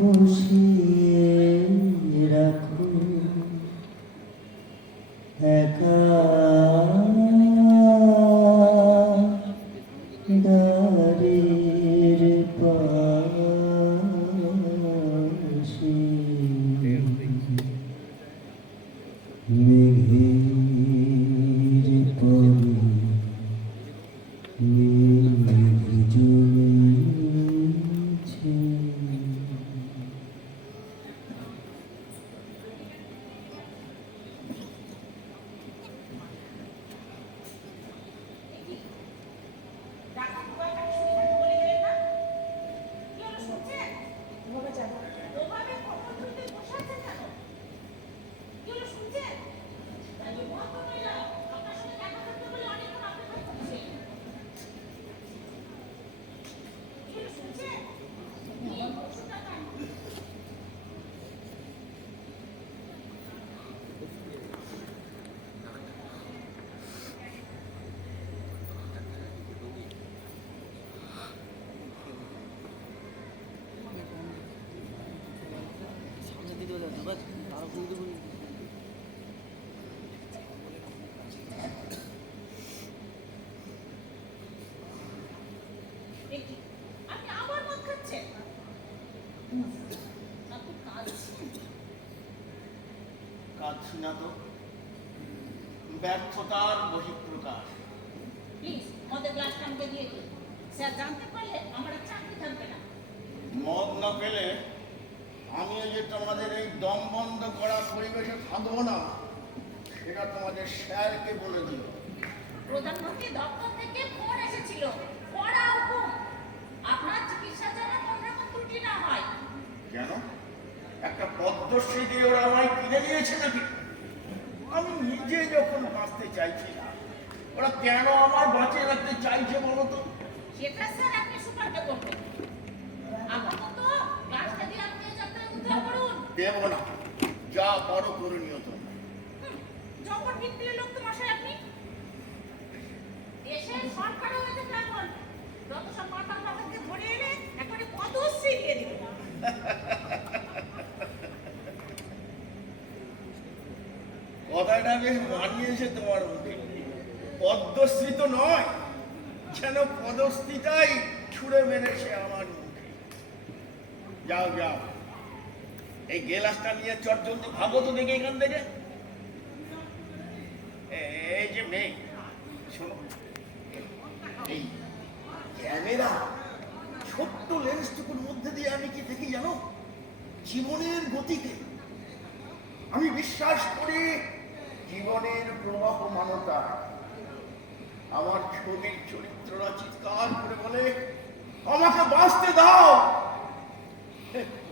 বসিয়ে রাখো একা দ্বারের পাশে মেঘের পরে মেঘ জমেছে। আপনি আবার মদ খাচ্ছেন? আপনি কাঁদছেন? কাঁদছি না তো, ব্যর্থতার বহিঃপ্রকাশ। প্লিজ মদের গ্লাসটা আমাকে দিয়ে দিন। স্যার জানতে পারলে আমার আর চাকরি থাকবে না। মদ না পেলে আমি এই যে তোমাদের এই দম বন্ধ করা পরিবেশে থাকবো না, সেটা তোমাদের স্যারকে বলে দিল। প্রধানমন্ত্রী দপ্তর থেকে ফোন এসেছিল, কড়া হুকুম, আপনার চিকিৎসা যেন কোনো রকম ত্রুটি না হয়। কেন? একটা পদ্মশ্রী দিয়ে ওরা আমায় কিনে নিয়েছে নাকি? আমি নিজে যখন বাঁচতে চাইছি না, ওরা কেন আমার বাঁচিয়ে রাখতে চাইছে বলো তো? সেটা স্যার আপনি সুপারকে করবেন। আপাতত গ্লাসটা দিয়ে আপনি যাত্রায় উদ্ধার করুন। দেব না, যা বড় করে নিও তো। জবর ভিত্তির লোক তো মশাই আপনি। দেশের সরকারও হয়েছে তেমন, যত সব মাতাল বাবাকে ধরে এনে একেবারে পদশ্রী দিয়ে দিবে। কথাটা বেশ মানিয়েছে তোমার মুখে। পদ্মশ্রী তো নয়, যেন পদশ্রীটাই ছুঁড়ে মেরেছে আমার মুখে। যাও যাও, এই গেলাসটা নিয়ে চট জলদি ভাবো তো দেখে এখান থেকে। এই যে মেঘ, শোনো, এই ক্যামেরা ছোট্ট লেন্সটুকুর মধ্যে দিয়ে আমি কি দেখি জানো? জীবনের গতিকে। আমি বিশ্বাস করি জীবনের প্রবাহমানতা। আমার ছবির চরিত্ররা চিৎকার করে বলে, আমাকে বাঁচতে দাও।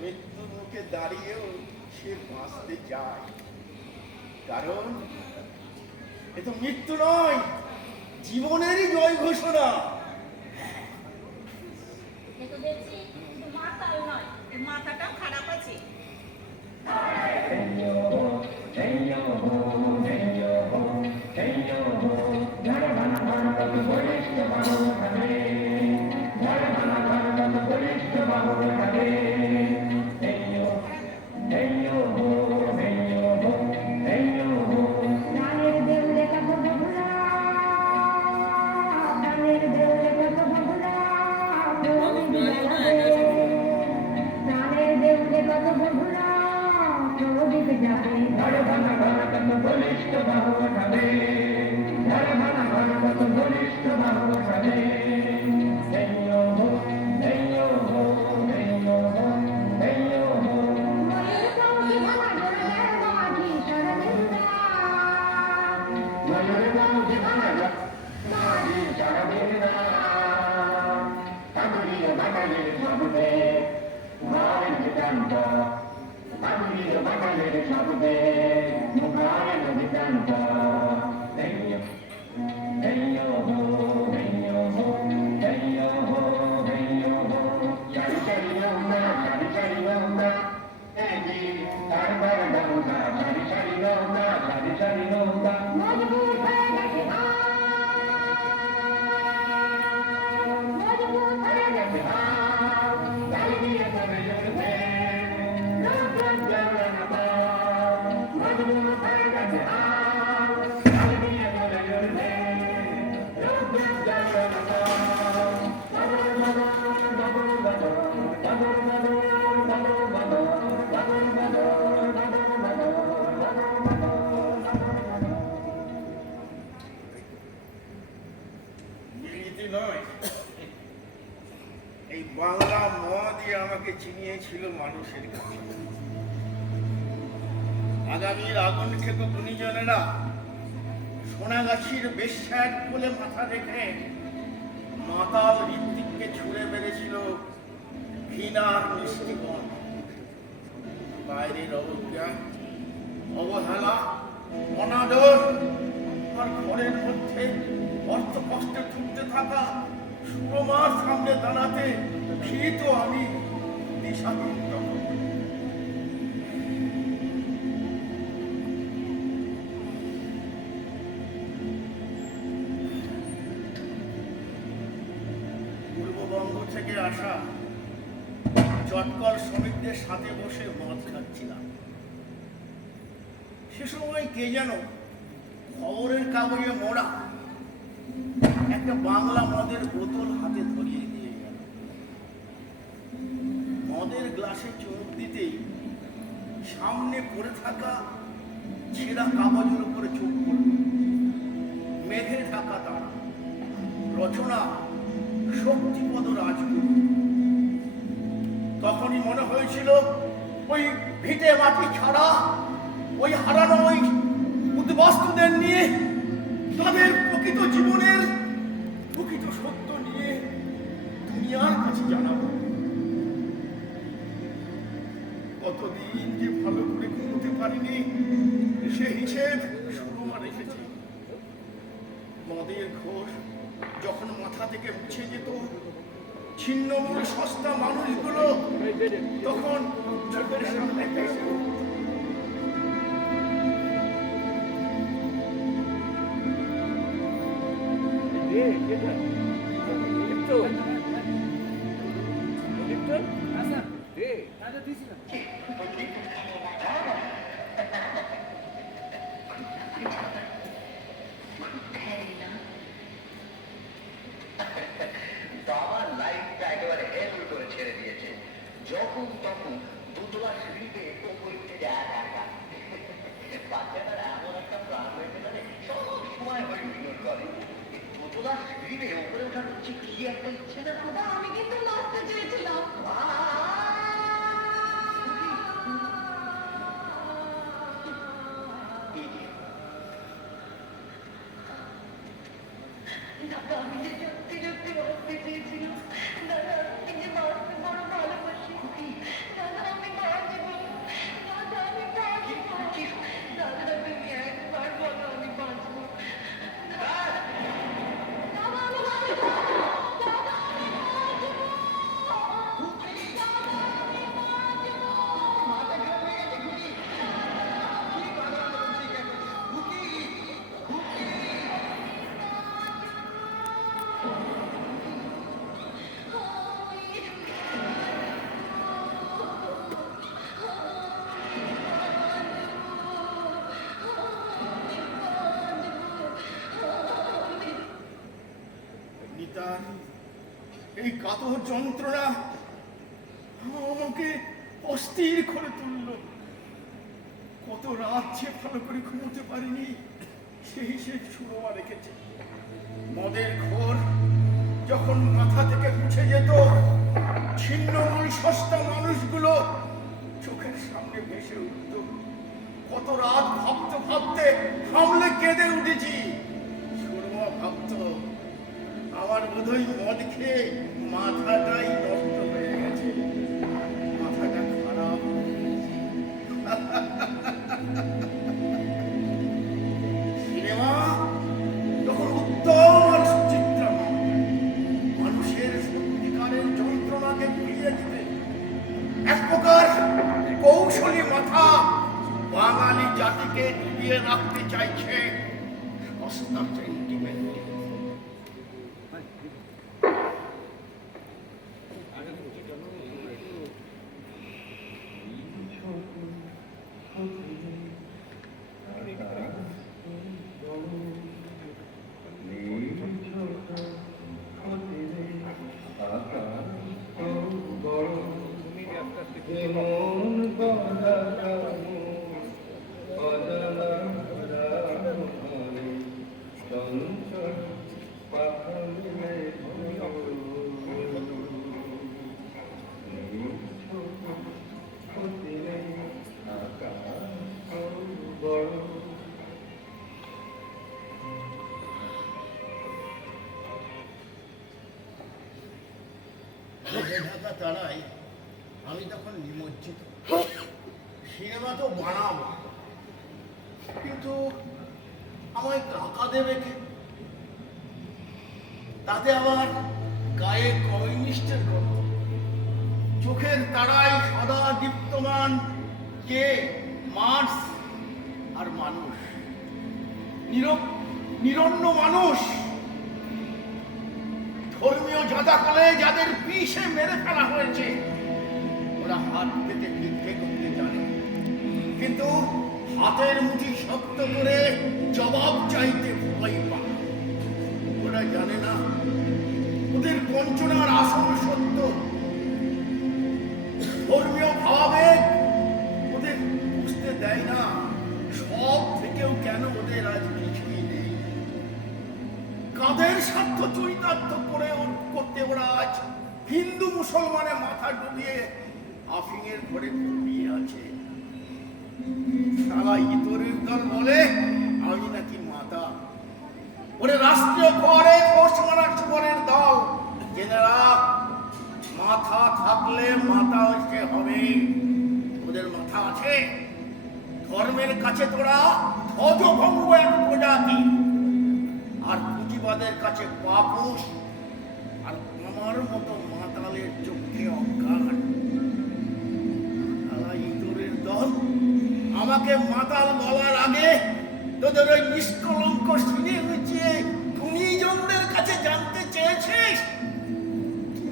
মৃত্যুর মুখে দাঁড়িয়েও সে বাঁচতে চায়, কারণ এ তো মৃত্যু নয়, জীবনেরই জয় ঘোষণা। এ তো দেখছি শুধু মাতাল নয়, এর মাথাটাও খারাপ আছে। মদই আমাকে চিনিয়েছিল মানুষের কাছে। আগামীর আগুন খেত গুণীজনেরা সোনাগাছির বেশ্যার কোলে মাথা রেখে মাতাল ঋত্বিককে ছুঁড়ে মেরেছিল ঘৃণার মিষ্টিকণ। বাইরের অবজ্ঞা, অবহেলা, অনাদর আর ঘরের মধ্যে অর্থ কষ্টে ঠুকতে থাকা সুরমার সামনে দাঁড়াতে ভীত আমি দিশাহীন তখন। পূর্ববঙ্গ থেকে আসা চটকল শ্রমিকদের সাথে বসে মদ খাচ্ছিলাম। সে সময় কে যেন খবরের কাগজে মোড়া একটা বাংলা মদের বোতল হাতে ধরিয়ে দিয়ে গেল। মদের গ্লাসে চুমুক দিতেই সামনে পড়ে থাকা ছেঁড়া কাগজের উপরে চোখ পড়ল। মেঘে ঢাকা তারা, রচনা শক্তিপদ রাজগুরু। তখনই মনে হয়েছিল ওই ভিটে মাটি ছাড়া ওই হারানো ওই উদ্বাস্তুদের নিয়ে, তাদের প্রকৃত জীবনের প্রকৃত সত্য নিয়ে দুনিয়ার কাছে জানাবো। কতদিন যে ভালো করে ঘুমোতে পারিনি সে হিসেব সুরমা রেখেছে। মদের ঘোষ যখন মাথা থেকে মুছে যেত, ছিন্নমূল সস্তা মানুষগুলো তখন চোখের সামনে ভেসে উঠত। বাবার লাইফটা একেবারে হেল করে ছেড়ে দিয়েছে। যখন তখন দুতলা সিঁড়িতে ওপরে উঠে যায় একা। বাচ্চাটার এমন একটা প্রাণ হয়েছে মানে সব সময় হরিবিনোদ করে। দুতলা সিঁড়িতে ওপরে ওঠার হচ্ছে কি একটা ইচ্ছে না? দাদা, আমি কিন্তু নাচতে চেয়েছিলাম। দাদা, আমি যে সত্যি সত্যি নাচতে চেয়েছিলাম। দাদা, আমি যে নাচতে বড় ভালোবাসি। দাদা, আমি বাঁচবো। দাদা, আমি বাঁচবো। দাদা, তুমি একবার বলো আমি বাঁচবো। দাদা, আমি বাঁচবো। দাদা, আমি বাঁচবো। দাদা, আমি বাঁচবো। মাথা খারাপ হয়ে গেছে খুকি। কি পাগল করছি কেন? খুকি, খুকি। নিতা, এই কাতর যন্ত্রণা আমাকে অস্থির করে তুলল। কত রাত যে ভালো করে ঘুমোতে পারিনি সে হিসেব সুরমা রেখেছে। মদের ঘোর যখন মাথা থেকে মুছে যেত, ছিন্নমূল সস্তা মানুষগুলো চোখের সামনে ভেসে উঠত। কত রাত ভাবতে ভাবতে সামলে কেঁদে উঠেছি। সুরমা ভাবত আমার বোধহয় মদ খেয়ে মাথাটাই নষ্ট হয়ে গেছে, মাথাটা খারাপ। সিনেমা তখন উত্তম আর সুচিত্রাময়, মানুষের সত্যিকারের যন্ত্রণাকে ঘুরিয়ে দিতে এক প্রকার কৌশলী মাথা বাঙালি জাতিকে ডুবিয়ে রাখতে চাইছে সস্তা সেন্টিমেন্ট। মেঘে ঢাকা তারাই আমি তখন নিমজ্জিত। সিনেমা তো বানাবো, কিন্তু আমায় টাকা দেবে কে? তাতে আবার গায়ে কমিউনিস্টের গন্ধ, চোখের তারায় সদা দীপ্তমান কে? মার্স আর মানুষ, নিরন্ন মানুষ, ধর্মীয় জাঁতাকলে যাদের পিষে মেরে ফেলা হয়েছে, ওরা হাত পেতে ভিক্ষে করতে জানে, কিন্তু হাতের মুঠি শক্ত করে জবাব চাইতে ভয় পায়। ওরা জানে না ওদের বঞ্চনার আসল সত্য। ধর্মীয় ভাবাবেগ ওদের বুঝতে দেয় না সব থেকেও কেন ওদের আজ কিছুই নেই। কাদের স্বার্থ চরিতার্থ করতে ওরা আজ হিন্দু মুসলমানে মাথা ডুবিয়ে আফিংয়ের ঘরে ঘুমিয়ে আছে। সারা ইতরের দল বলে আমি নাকি মাতা। ওরে রাষ্ট্রীয় ঘরে পোষ মারা সুবরের দল, জেনেরা মাথা থাকলে মাথা হচ্ছে হবে। ওদের মাথা আছে? ধর্মের কাছে তোরা ধ্বজভঙ্গ এক প্রজাতি, আর পুঁজিবাদের কাছে পাপুষ, আর আমার মতো মাতালের চোখে অজ্ঞান। ইতরের দল আমাকে মাতাল বলার আগে তোদের ওই নিষ্কলঙ্ক সিনে মিচিয়ে গুণীজনদের কাছে জানতে চেয়েছিস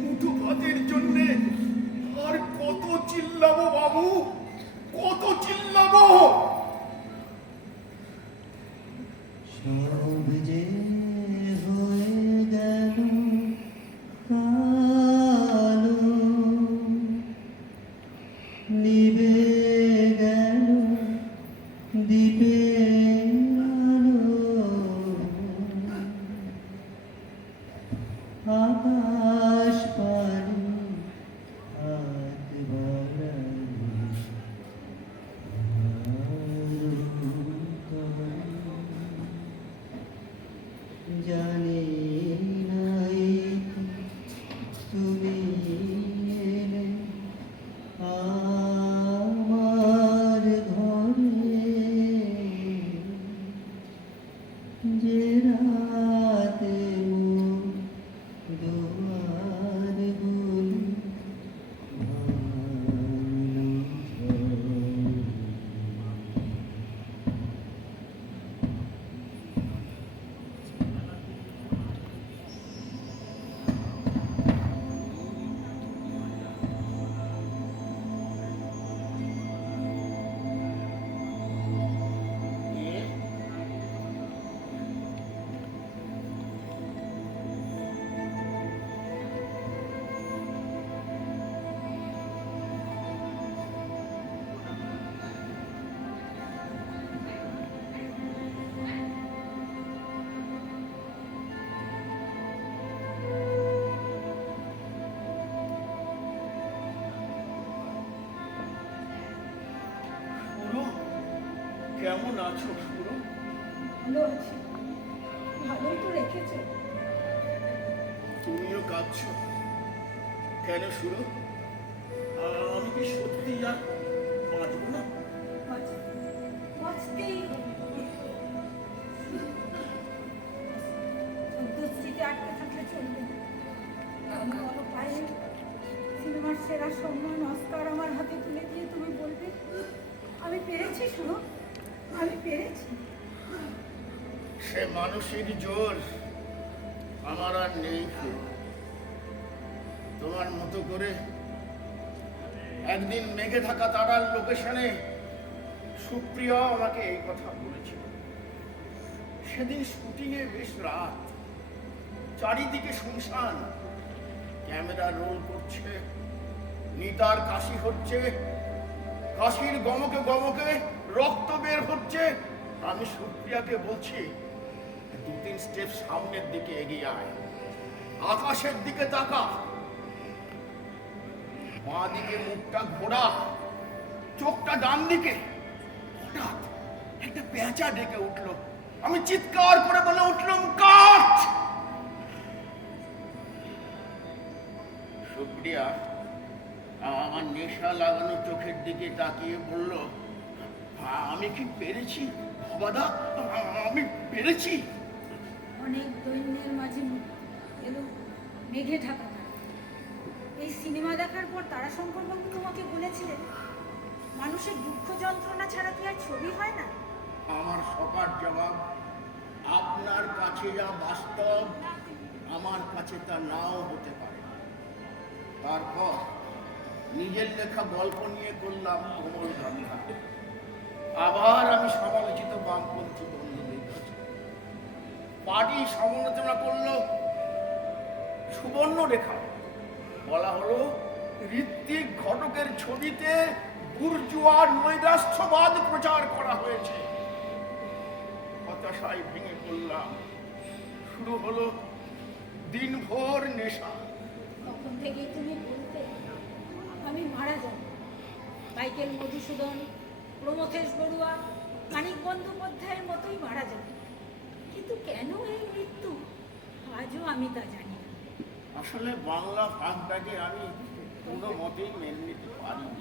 মুঠো ভাতের জন্য আর কত চিল্লাবো বাবু, কত চিল্লাবো? সব যে হয়ে গেল কালো, নিভে গেল দ্বীপের আলো, আকাশ পানে হাত বাড়ানো, জানি নাই তুমি এলে আমার ঘরে, যে রাতে দুয়ার গুলি কেমন আছো সুরো? ভালো আছি, ভালোই তো রেখেছে। তুমিও কাঁদছো কেন সুরো? আমি কি সত্যি আর বাঁচবো না? বাঁচতেই হবে। উদ্যোগটিতে আটকে থাকলে চলবে না। আমি বলো পায়ে সিনেমার সেরা সম্মান অস্কার আমার হাতে তুলে দিয়ে তুমি বলবে আমি পেরেছি। শুনো, আমি পেরেছি। সে মানুষের জোর আমার আর নেই। তোমার মতো করে একদিন মেঘে থাকা তারার লোকেশনে সুপ্রিয়া আমাকে এই কথা বলেছিল। সেদিন শুটিংয়ে বেশ রাত, চারিদিকে শুনশান, ক্যামেরা রোল করছে, নিতার কাশি হচ্ছে, কাশির গমকে গমকে রক্ত বের হচ্ছে। আমি সুপ্রিয়াকে বলছি 2-3 স্টেপ সামনের দিকে এগিয়ে আয়, আকাশের দিকে তাকা, বাঁ দিকে মুখটা ঘোরা, চোখটা ডান দিকে। হঠাৎ একটা পেঁচা ডেকে উঠলো। আমি চিৎকার করে বলে উঠলাম, কাট! গুডিয়া আমার নেশা লাগানো চোখের দিকে তাকিয়ে বলল, আমি কি পেরেছি বাবা? আমি পেরেছি। অনেক দৈন্যের মাঝে এলো মেঘে ঢাকা তারা। এই সিনেমা দেখার পর তারাশঙ্কর বাবু তোমাকে বলেছিলেন মানুষের দুঃখ যন্ত্রণা ছাড়া কি আর ছবি হয় না? আমার সবার জবাব, আপনার কাছে যা বাস্তব আমার কাছে তা নাও হতে পারে। তারপর নিজের লেখা গল্প নিয়ে করলাম কোমল ধান্দা। আবার আমি সমালোচিত বামপন্থী বন্ধুদের কাছে। পার্টি সমালোচনা করলো সুবর্ণরেখা। বলা হলো ঋত্বিক ঘটকের ছবিতে বুর্জুয়া নৈরাষ্ট্রবাদ প্রচার করা হয়েছে। হতাশায় ভেঙে পড়লাম। শুরু হলো দিনভর নেশা। তখন থেকেই তুমি বলতে আমি মারা যাব। মাইকেল মধুসূদন, প্রমথেশ বড়ুয়া, মানিক বন্দ্যোপাধ্যায়ের মতোই মারা যাব। কিন্তু কেন এই মৃত্যু আজও আমি তা জানি না। আসলে বাংলা ভাগটাকে আমি কোনো মতেই মেনে নিতে পারিনি।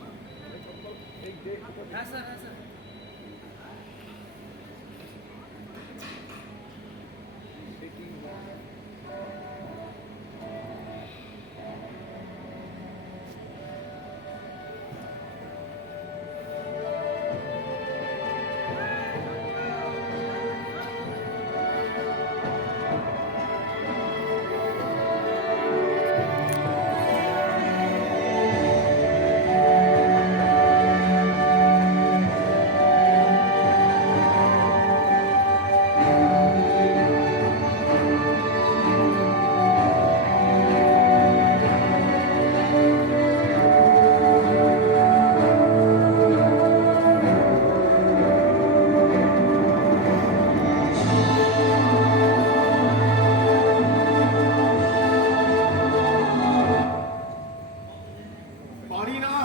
পারি না।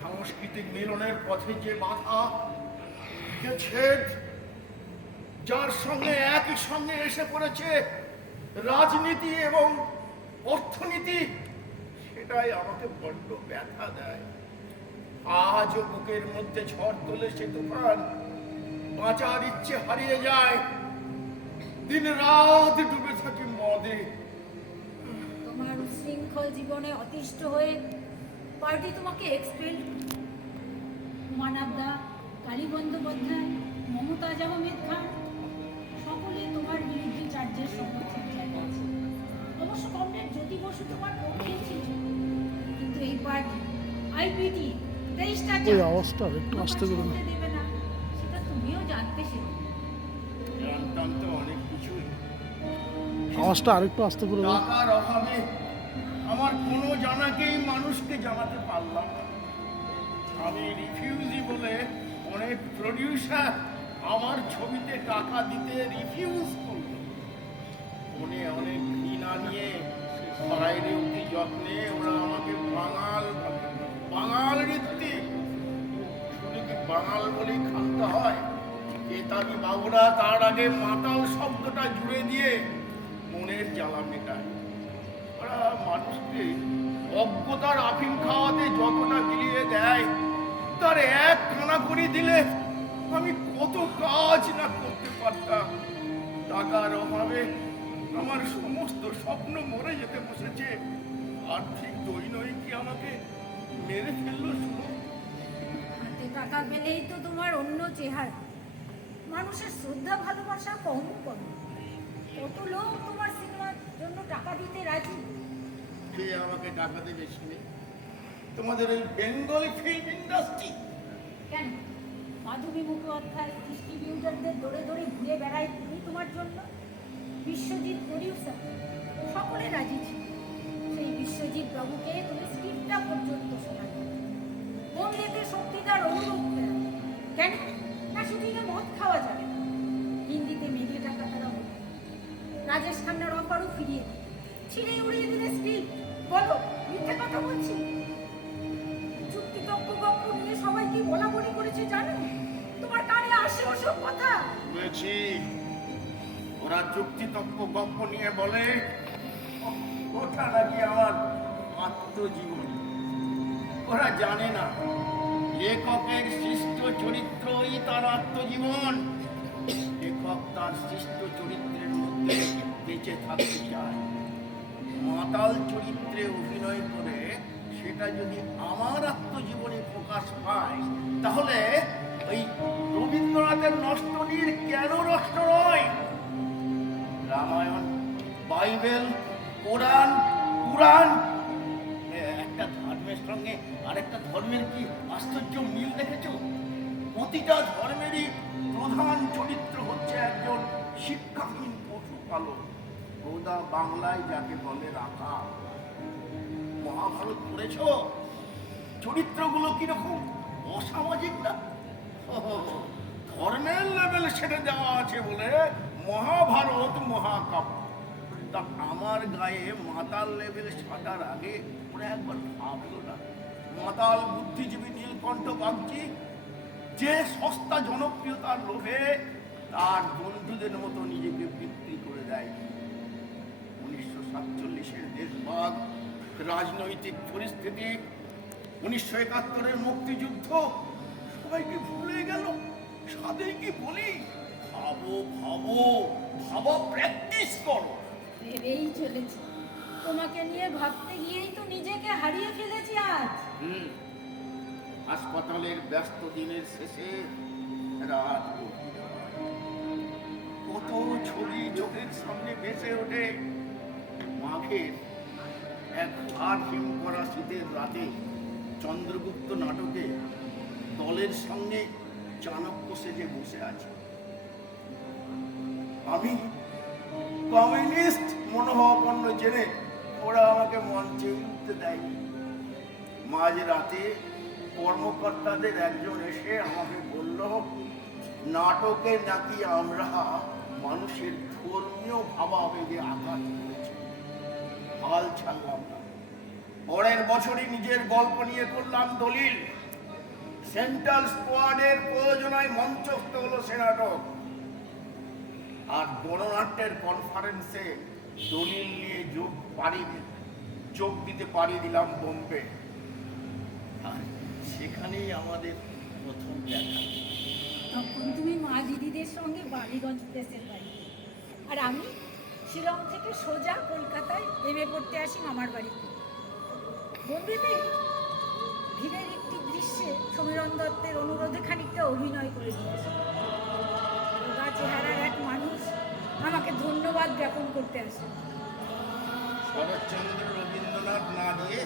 সাংস্কৃতিক মিলনের পথে যে বাধা, যে ছেদ, যার সঙ্গে একই সঙ্গে এসে পড়েছে রাজনীতি এবং অর্থনীতি, সেটাই আমাকে বড্ড ব্যথা দেয়। আজও বুকের মধ্যে ঝড় তোলে সে তুফান। বাঁচার ইচ্ছে হারিয়ে যায়। দিন রাত ডুবে থাকি মদে। তোমার উচ্ছৃঙ্খল জীবনে অতিষ্ঠ হয়ে পার্টি তোমাকে এক্সপেল। মানাবদা, কালী বন্দ্যোপাধ্যায়, মমতাজ আহমেদ খান সকলে তোমার বিরুদ্ধে চার্জের সমর্থন জানিয়েছে। অবশ্য কমরেড জ্যোতি বসু তোমার পক্ষে ছিল। কিন্তু এই পার্টি আইপিটি ওই আওয়াজটা একটু আস্তে করুন। দেবে না, সেটা তুমিও জানতে শিখো। জানতাম তো অনেক কিছুই। আওয়াজটা আরেকটু আস্তে করে দাও। টাকার অভাবে আমার কোনো জানাকেই মানুষকে জানাতে পারলাম না। আমি রিফিউজি বলে অনেক প্রডিউসার আমার ছবিতে টাকা দিতে রিফিউজ করল। মনে অনেক ঘৃণা নিয়ে বাইরে অতি যত্নে ওরা আমাকে বাঙাল ঋত্বিক। শুধু কি বাঙাল বলেই খান্ত হয়? কেতাবি বাবুরা তার আগে মাতাল শব্দটা জুড়ে দিয়ে মনের জ্বালা মেটায়। ওরা মানুষকে অজ্ঞতার আফিম খাওয়াতে যতটা বিলিয়ে দেয়, তার এক কানাকড়ি দিলে আমি কত কাজ না করতে পারতাম। টাকার অভাবে আমার সমস্ত স্বপ্ন মরে যেতে বসেছে। আর্থিক দৈনয়িকী আমাকে মেরে ফেললো। শুনো, হাতে টাকা পেলেই তো তোমার অন্য চেহারা। মানুষের শ্রদ্ধা ভালোবাসা কম কম। কত লোক তোমার সিনেমার জন্য টাকা দিতে রাজি। কে আমাকে টাকা দেবে শুনে? তোমাদের ওই বেঙ্গলি ফিল্ম ইন্ডাস্ট্রি। কেন মাধবী মুখোপাধ্যায় ডিস্ট্রিবিউটারদের দৌড়ে দৌড়ে ঘুরে বেড়ায় তুমি তোমার জন্য। বিশ্বজিৎ প্রডিউসার সকলে রাজি ছিল। সেই বিশ্বজিৎ বাবুকে তুমি স্ক্রিপ্টটা পর্যন্ত শোনালে। বঙ্গেতে শক্তিদার অনুরোধ কেন না শুটিংয়ে মদ খাওয়া যাবে না। হিন্দিতে মেঘে টাকা তারা বলে রাজেশ খান্নার অফারও ফিরিয়ে দিল। ছিঁড়ে উড়িয়ে দিলে স্ক্রিপ্ট। বলো মিথ্যে কথা বলছি? যুক্তিতক্ক গপ্প নিয়ে সবাই কি বলাবলি করেছে জানো? তোমার কানে আসে ওসব কথা? বুঝেছি, ওরা যুক্তিতক্ক গল্প নিয়ে বলে ওটা নাকি আমার আত্মজীবনী। ওরা জানে না লেখকের সৃষ্ট চরিত্রই তার আত্মজীবন। লেখক তার সৃষ্ট চরিত্রের মধ্যে বেঁচে থাকতে চায়। মাতাল চরিত্রে অভিনয় করে সেটা যদি আমার আত্মজীবনে প্রকাশ পায়, তাহলে ওই রবীন্দ্রনাথের নষ্টনীর কেন নষ্ট নয়? রামায়ণ, বাইবেল, কোরআন, পুরাণ, একটা ধর্মের সঙ্গে আরেকটা ধর্মের কি আশ্চর্য মিল দেখেছো? প্রতিটা ধর্মেরই প্রধান চরিত্র হচ্ছে একজন শিক্ষাহীন পশুপালক, গোদা বাংলায় যাকে বলে রাখা। মহাভারত পড়েছ? চরিত্রগুলো কিরকম অসামাজিক না? ধর্মের লেভেল সেটা দেওয়া আছে বলে মহাভারত মহাকাব্য। তা আমার গায়ে মাতাল লেভেল সাটার আগে ওরা একবার ভাবলো না? মাতাল বুদ্ধিজীবী নীলকণ্ঠ বাগচি যে সস্তা জনপ্রিয়তার লোভে তার বন্ধুদের মতো নিজেকে বিক্রি করে দেয়। 1947-এর দেশভাগ, রাজনৈতিক পরিস্থিতি, 1971-এর মুক্তিযুদ্ধ সবাইকে ভুলে গেল। সাদের কি বলি, ভাবো ভাবো ভাবো, প্র্যাকটিস করো। ভেবেই চলেছি, তোমাকে নিয়ে ভাবতে গিয়েই তো নিজেকে হারিয়ে ফেলেছি আজ। হাসপাতালের ব্যস্ত দিনের শেষে রাত গভীর হয়। কত ছবি চোখের সামনে ভেসে ওঠে। মাঘের এক ভার হিম করা শীতের রাতে চন্দ্রগুপ্ত নাটকে দলের সঙ্গে চাণক্য সেজে বসে আছে। আমি কমিউনিস্ট মনোভাবাপন্ন জেনে ওরা আমাকে মঞ্চে উঠতে দেয়নি। মাঝ রাতে কর্মকর্তাদের একজন এসে আমাকে বলল, নাটকে নাকি আমরা মানুষের ধর্মীয় ভাবাবেগে আঘাত করেছি। হাল ছাড়লাম না। পরের বছরই নিজের গল্প নিয়ে করলাম দলিল। সেন্ট্রাল স্কোয়াডের প্রয়োজনায় মঞ্চস্থ হলো সে নাটক। আর গণনাট্যের কনফারেন্সে দলিল নিয়ে যোগ দিতে পারি দিলাম বোম্বে। আর সেখানেই আমাদের প্রথম দেখা। তখন তুমি মা দিদিদের সঙ্গে বালিগঞ্জ প্রেসের বাড়ি, আর আমি শিলং থেকে সোজা কলকাতায় এমএ পড়তে আসি মামার বাড়িতে। বোম্বেতে ভিড়ের একটি দৃশ্যে সমীরণ দত্তের অনুরোধে খানিকটা অভিনয় করে দিয়েছে। রোগা চেহারার এক মানুষ আমাকে ধন্যবাদ জ্ঞাপন করতে আসে। শরৎচন্দ্র রবীন্দ্রনাথ না দিয়ে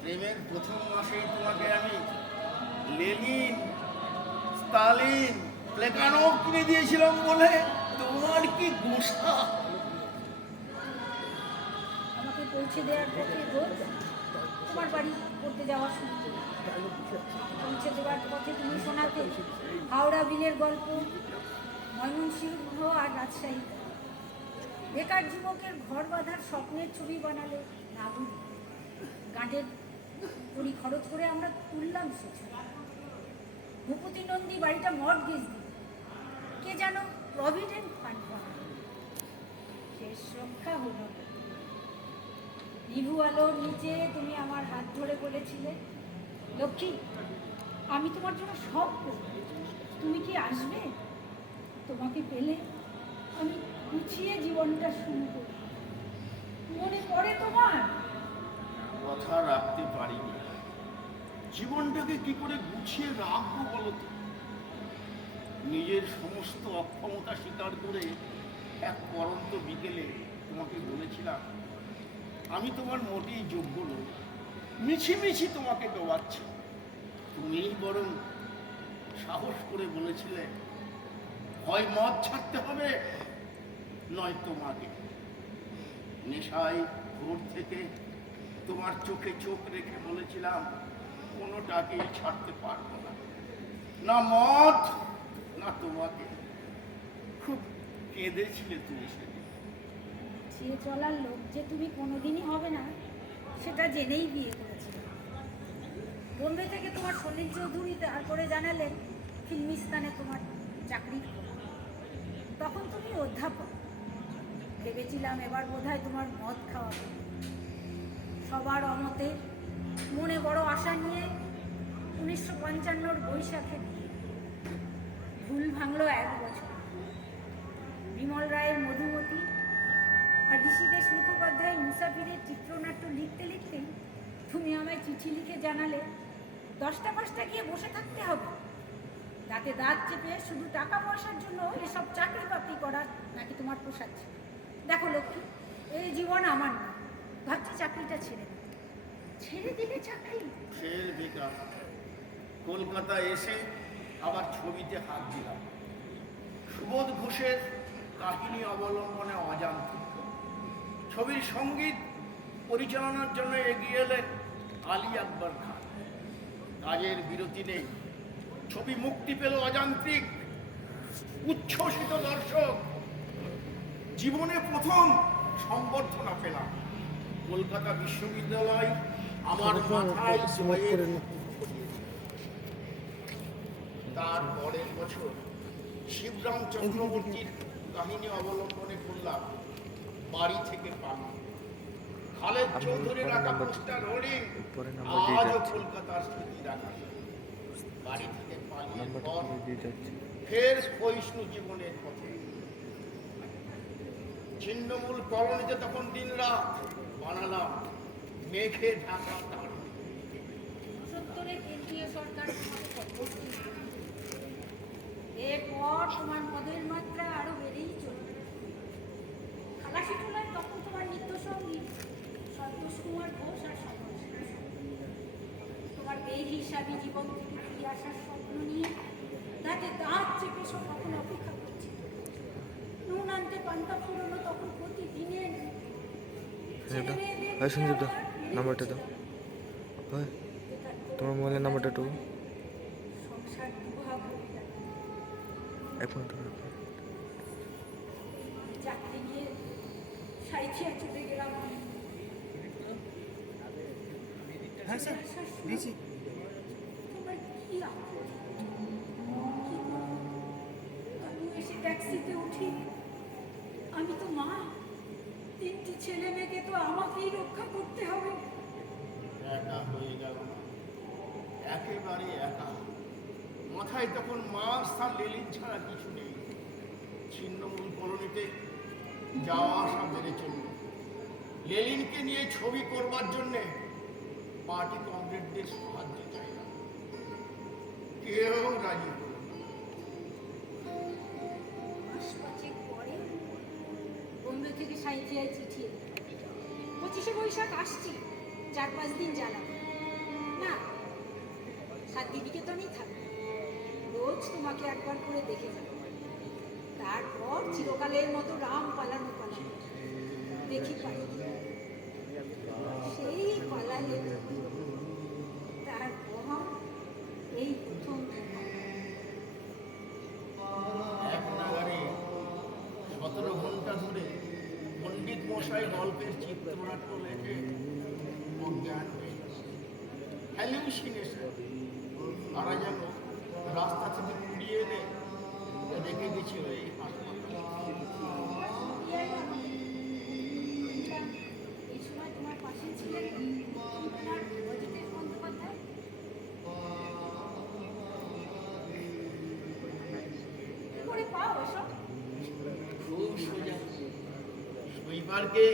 প্রেমের প্রথম মাসেই তোমাকে আমি লেনিন, স্টালিন, প্লেকানোভ কিনে দিয়েছিলাম বলে তোমার কি গোসা। আমাকে পৌঁছে দেওয়ার পথে রোজ তোমার বাড়ি পড়তে যাওয়ার সুযোগ। পৌঁছে দেওয়ার পথে তুমি শোনাতে হাওড়া বিলের গল্প, ময়মনসিংহ আর রাজশাহী। বেকার যুবকের ঘর বাঁধার স্বপ্নের ছবি বানালে না বুঝি গাঁটের কড়ি খরচ করে আমরা তুললাম সে ছবি। ভূপতি নন্দী বাড়িটা মর্টগেজ দিল, কে যেন প্রভিডেন্ট ফান্ড বানালো। শেষ রক্ষা হলো না। নিভু আলোর নিচে তুমি আমার হাত ধরে বলেছিলে, লক্ষ্মী আমি তোমার জন্য সব করব, তুমি কি আসবে? তোমাকে পেলে আমি গুছিয়ে জীবনটা শুরু করব। মনে পড়ে তোমার? কথা রাখতে পারিনি। জীবনটাকে কি করে গুছিয়ে রাখবো বলো তো? নিজের সমস্ত অক্ষমতা স্বীকার করে এক পরন্ত বিকেলে তোমাকে বলেছিলাম, আমি তোমার মোটেই যোগ্য নই, মিছিমিছি তোমাকে ডোবাচ্ছি। তুমিই বরং সাহস করে বলেছিলে, হয় মদ ছাড়তে হবে নয় তোমাকে। নেশায় ভোর থেকে তোমার চোখে চোখ রেখে বলেছিলাম, কোনোটাকেই ছাড়তে পারবো না, না মদ না তোমাকে। খুব কেঁদেছিলে তুমি সেদিন। সে চলার লোক যে তুমি কোনোদিনই হবে না সেটা জেনেই বিয়ে করেছিলে। বোম্বে থেকে তোমার সলিল চৌধুরী তারপরে জানালেন ফিল্মিস্তানে তোমার চাকরির খবর। তখন তুমি অধ্যাপক। ভেবেছিলাম এবার বোধহয় তোমার মদ খাওয়াবে। সবার অমতে মনে বড় আশা নিয়ে 1955 বৈশাখে বিয়ে। ভুল ভাঙল 1 বছর। বিমল রায়ের মধুমতি আর ঋষিকেশ মুখোপাধ্যায় মুসাফিরের চিত্রনাট্য লিখতে লিখতেই তুমি আমায় চিঠি লিখে জানালে 10টা 5টা গিয়ে বসে থাকতে হবে। দাঁতে দাঁত চেপে শুধু টাকা পয়সার জন্য এসব চাকরি বাকরি করা নাকি তোমার পোষাচ্ছে। দেখো লক্ষ্মী, এই জীবন আমার না, ভাবছি চাকরিটা ছেড়ে দিলে চাকরি। ফের বেকার। কলকাতা এসে আবার ছবিতে হাত দিলাম। সুবোধ ঘোষের কাহিনী অবলম্বনে অজান্তে ছবির সঙ্গীত পরিচালনার জন্য এগিয়ে এলেন আলী আকবর খান। কাজের বিরতি নেই, ছবি মুক্তি পেল অযান্ত্রিক। উচ্ছ্বসিত দর্শক। জীবনে প্রথম সম্বর্ধনা পেলাম। কলকাতা বিশ্ববিদ্যালয় আমার মাথায় জয়ের তার পরের বছর শিবরাম চক্রবর্তীর কাহিনী অবলম্বনে করলাম বাড়ি থেকে পালা। খালেদ চৌধুরীর রাখা পোস্টার হোর্ডিং আজও কলকাতার স্মৃতি রাখা। বাড়ি থেকে পালিয়ে পর ফের ক্ষয়িষ্ণু জীবনের পথে। ছিন্নমূল কলোনিতে তখন দিন রাত বানালাম মেঘে ঢাকা তার। 70-এ কেন্দ্রীয় সরকার তোমাকে পদোন্নতি দিল। এরপর তোমার পদের মাত্রা আরো বেড়েই চলবে। খালাসি টোলায় তখন তোমার নিত্যসঙ্গী সন্তোষ কুমার ঘোষ আর সমর সেন। তোমার বেহিসাবি জীবন থেকে ফিরে আসার স্বপ্ন নিয়ে দাঁতে দাঁত চেপে সব তখন অপেক্ষা করছে। নুন আনতে পান্তা ফুরোনো তখন প্রতিদিনের ভাই সঞ্জীব দা নাম্বারটা দাও ভাই, তোমার মোবাইলের নাম্বারটা একটু সংসার দুভাগ হয়ে গেল। এক মিনিট। চাকরি নিয়ে সাইথিয়া চলে গেলাম। হ্যাঁ স্যার, দিয়েছি। তোমার কি আপদ? কি বলবো? আমি এসে ট্যাক্সিতে উঠি। আমি তো মা, 3টি ছেলে মেয়েকে তো আমাকেই রক্ষা করতে হবে। একা হয়ে গেল, একেবারে একা। মাথায় তখন মাস্ক আর লেলিন ছাড়া কিছু নেই। ছিন্নমূল কলোনিতে যাওয়া আসা বেড়ে চলল। লেলিনকে নিয়ে ছবি করবার জন্যে পার্টি কমরেডদের সাহায্য চাইলাম, কেউ রাজি হল না। মাস 5 পরে বোম্বে থেকে সাইথিয়ায় চিঠি এলো। 25শে বৈশাখ আসছি, 4-5 দিন জ্বালাবো না, শান্তিনিকেতনেই থাকবো। রোজ তোমাকে একবার করে দেখে যাবো। তারপর চিরকালের মতো রাম পালানো পালানো দেখি পাই। সেই পালালে তারপর এই প্রথম একেবারে 17 ঘন্টা ধরে পণ্ডিত মশাই গল্পের চিত্রনাট্য লেখে অজ্ঞান হয়ে গেছে। হ্যালুসিনেশন। তারা যেন রাস্তা থেকে কুড়িয়ে এনে রেখে গেছিল এই হাসপাতালে। এই সময় তোমার পাশে ছিলেন তোমার অজিতেশ বন্দ্যোপাধ্যায়। কি করে পাও এসব? খুব সোজা। সুইপারকে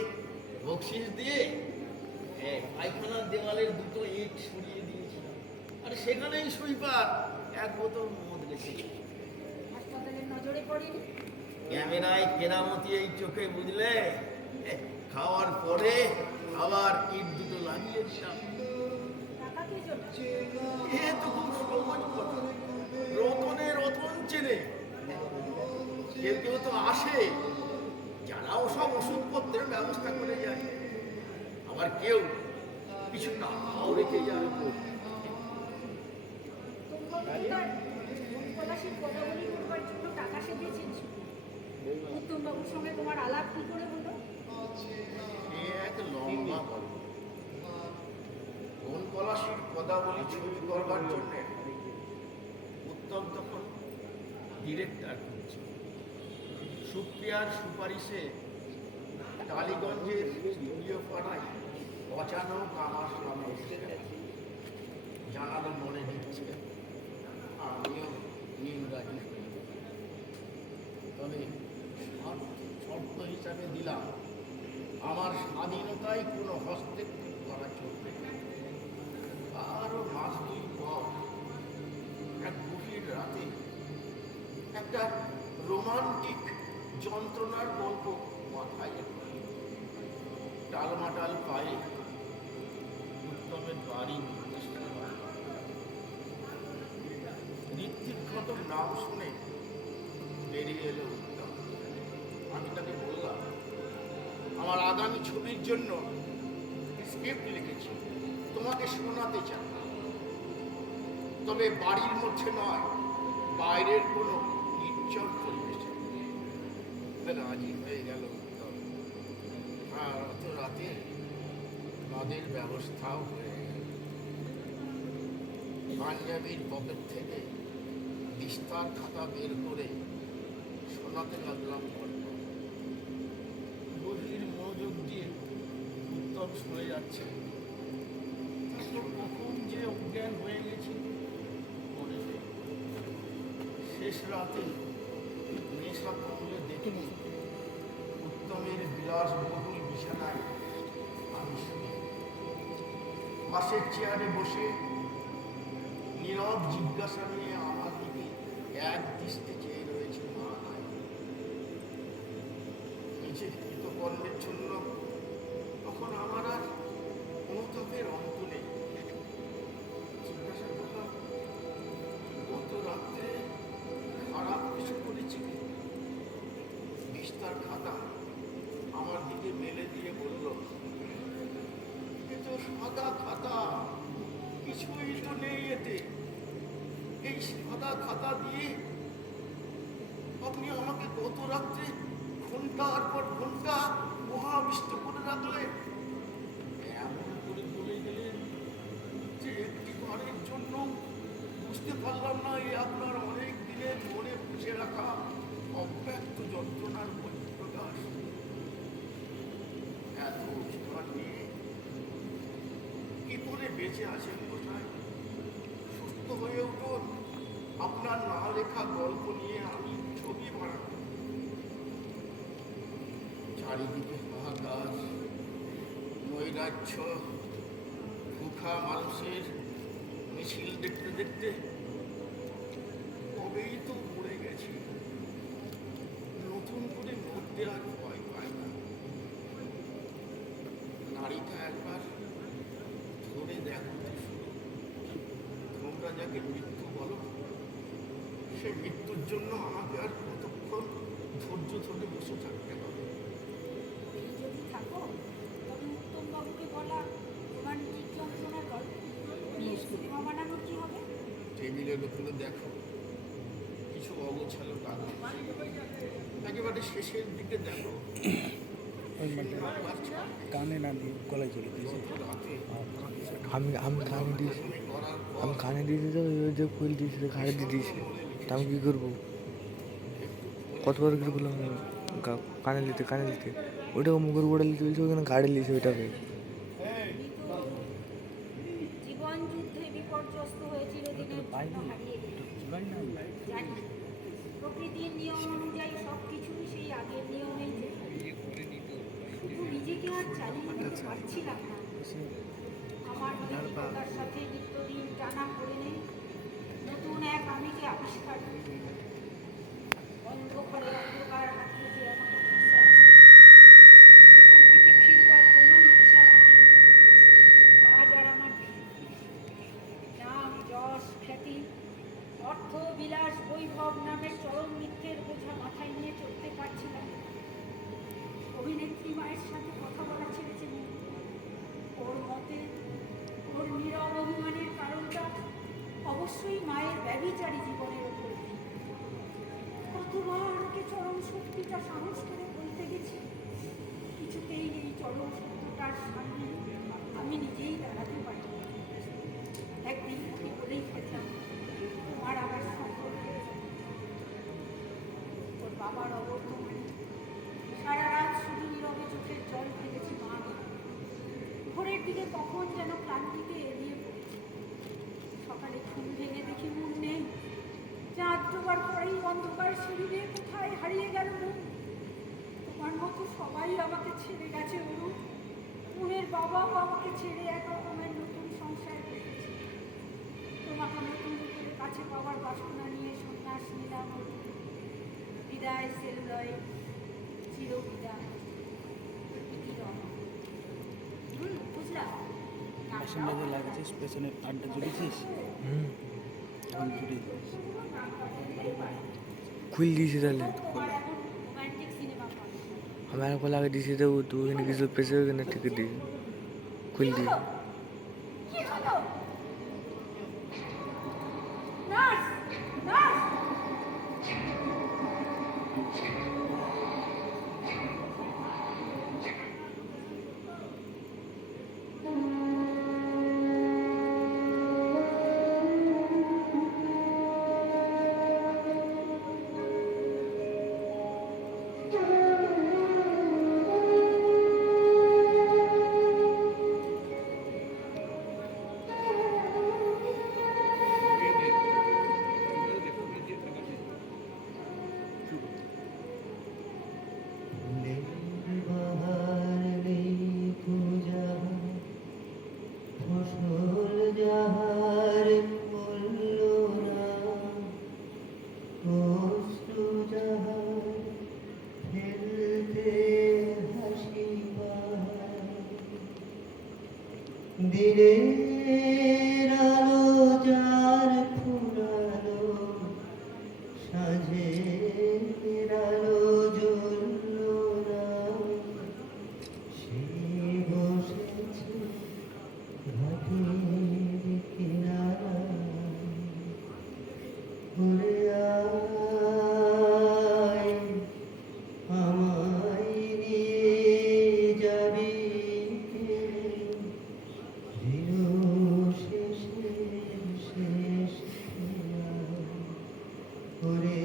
বকশিস দিয়ে পায়খানার দেওয়ালের 2টো ইট সরিয়ে দিয়েছিলাম, আর সেখানেই সুইপার 1 বোতল মদ রেখেছিল। হাসপাতালের নজরে পড়েনি। ক্যামেরায় কেরামতি এই চোখে, বুঝলে? খাওয়ার পরে আবার ইট 2টো লাগিয়ে দিলাম। টাকা কে জন্য? এ তো খুব সহজ কথা। রতন চেনে। কেউ কেউ তো আসে যারা ওসব ওষুধপত্রের ব্যবস্থা করে যায়, আবার কেউ কিছু টাকাও রেখে যায়। পলাশির পদাবলী করবার জন্য টাকা সেজেছেন। উত্তমবাবুর সঙ্গে তোমার আলাপ কি করে হলো? সে এক লম্বা গল্প। কোন পলাশির পদাবলী ছবি করবার জন্য উত্তম তখন ডিরেক্টর হচ্ছে। সুপ্রিয়ার সুপারিশে টালিগঞ্জের স্টুডিও পাড়ায় অচানক আমার সামনে এসে জানালো মনে দিচ্ছে, আমিও নিমরাজি হই। তবে শর্ত হিসাবে দিলাম, আমার স্বাধীনতায় কোনো হস্তক্ষেপ করা চলবে না। আরও মাস দুই পর এক গভীর রাতে একটা রোমান্টিক যন্ত্রণার গল্প মাথায় এলো। টালমাটাল পায়ে উত্তমের বাড়ি ঋত্বিক ঘটক নাম শুনে বেরিয়ে এলো উত্তম। আমি তাকে বললাম, আমার আগামী ছবির জন্য স্ক্রিপ্ট লিখেছি, তোমাকে শোনাতে চাই, তবে বাড়ির মধ্যে নয়, বাইরের কোনো নির্জন পরিবেশে। রাজি হয়ে গেল উত্তম। আর অত রাতে নদের ব্যবস্থাও হয়ে গেল। পাঞ্জাবির পকেট থেকে বিস্তার খাতা বের করে শোনাতে লাগলাম গল্প। গভীর মনোযোগ দিয়ে উত্তম শুনে যাচ্ছে। তারপর কখন যে অজ্ঞান হয়ে গেছে মনে নেই। শেষ রাতে নেশা কমলে দেখিনি উত্তমের বিলাসবহুল বিছানায় আমি শুয়ে পাশের চেয়ারে বসে নীরব জিজ্ঞাসা নিয়ে আমার দিকে এক দৃষ্টি চেয়ে রয়েছে মা। নিজের কৃতকর্মের জন্য তখন আমার আর অনুতাপের অন্ত নেই। জিজ্ঞাসা করলাম, গত রাত্রে খারাপ কিছু করেছি কি? বিস্তার খাতা আমার দিকে মেলে দিয়ে বলল, এ তো সাদা খাতা, কিছুই তো নেই এতে। এই সাদা খাতা দিয়ে আপনি আমাকে গত রাত্রে ঘন্টার পর ঘন্টা মহাবিষ্ট করে রাখলেন। এমন করে বলে গেলেন যে একটি বারের জন্য বুঝতে পারলাম না এ আপনার অনেক দিনের মনে পুষে রাখা অব্যক্ত যন্ত্রণার বহিঃপ্রকাশ। এত অভিমান নিয়ে কি করে বেঁচে আছেন কোথায়? সুস্থ হয়ে উঠুন, আপনার না লেখা গল্প নিয়ে আমি ছবি বানাবো। চারিদিকে হাহাকার, নৈরাজ্য, ভুখা মানুষের মিছিল দেখতে দেখতে কবেই তো মরে গেছি। নতুন করে মরতে আর ভয় পায় না। নারীটা একবার ধরে দেখো তো শুধু, তোমরা যাকে মৃত্যু বলো, সে মৃত্যুর জন্য আমাকে আর কতক্ষণ ধৈর্য ধরে বসে থাকতে হবে? এই যদি থাকো তবে উত্তমবাবুকে বলা রোমান্টিক যন্ত্রণার গল্প নিয়ে সিনেমা বানানোর কি হবে? টেবিলের উপরে দেখো কিছু অগোছালো কাগজ, একেবারে শেষের দিকে দেখো কানে না দিয়ে গলায় চলে দিয়েছে। আমি কানে দিয়েছি, আমি কানে দিয়েছি তো ওই যে ফুল দিয়েছি তো ঘাড়ে দিয়ে দিয়েছি, তা আমি কী করবো? কতবার করে বললাম কানে দিতে ওইটাকে মুখের উপরে দিতে বলছে, ওখানে ঘাড়ে দিয়েছে ওইটাকে। জীবন যুদ্ধে বিপর্যস্ত হয়ে চিরদিনের জন্য হারিয়ে গেল। জানি প্রকৃতির নিয়ম অনুযায়ী সব কিছুই সেই আগের নিয়মেই শুধু নিজেকে আর চালিয়ে নিতে পারছিলাম না। আমার নির্ভরতার সাথে নিত্যদিন টানা পড়ে নেই নতুন এক আমিকে আবিষ্কার করতে। অন্ধকারে অন্ধকার হাতে যে আমাকে বসে আছে, সেখান থেকে ফিরবার কোনো ইচ্ছা আজ আর আমার নেই। নাম, যশ, খ্যাতি, অর্থ, বিলাস, বৈভব নামের চরম মিথ্যের বোঝা মাথায় নিয়ে চলতে পারছিলাম। অভিনেত্রী মায়ের সাথে কথা বলা ছেড়েছে মেয়ে। ওর মতে ওর নীরব অভিমানের কারণটা অবশ্যই মায়ের ব্যভিচারী জীবনের ওপর। কতবার ওকে চরম সত্যিটা সাহস করে বলতে গেছি, কিছুতেই এই চরম সত্যটার সামনে আমি নিজেই দাঁড়াতে পারি। একদিন ওকে বলেই খেতাম, তোমার আবার সম্পর্ক। ওর বাবার অবর্তমানে সারা রাত শুধু নীরবে চোখের জল ফেলেছি মা। ভোরের আমাকে ছেড়ে গেছে গুরু। মনের বাবাও আমাকে ছেড়ে এক রকমের নতুন সংসার করেছে। তোমাকে নতুন করে কাছে পাওয়ার বাসনা নিয়ে সন্ন্যাস নিলাম। বিদায় সেলুলয়, চির বিদায়। বুঝলা? পেছনটা যে লাগছিস, পেছনে আড্ডা জুড়েছিস, হুম এখন জুড়ে দিস। খুল দিয়েছি তাহলে তোমার এখন রোমান্টিক সিনেমা পাবে। আমি একবার লাগে দিয়েছি দেবো তুই ওখানে কিছু পেছে ওখানে ঠিক দিয়েছি খুল দিয়ে কি হলো? Nurse, nurse. দিনের আলো যার ফুরালো সাঁঝের আলো জ্বললো না, সে বসেছে ঘাটের কিনারায়। ঘুরে আয় আমায় নিয়ে যাবি কে, শেষের শেষ খেলা। ঘুরে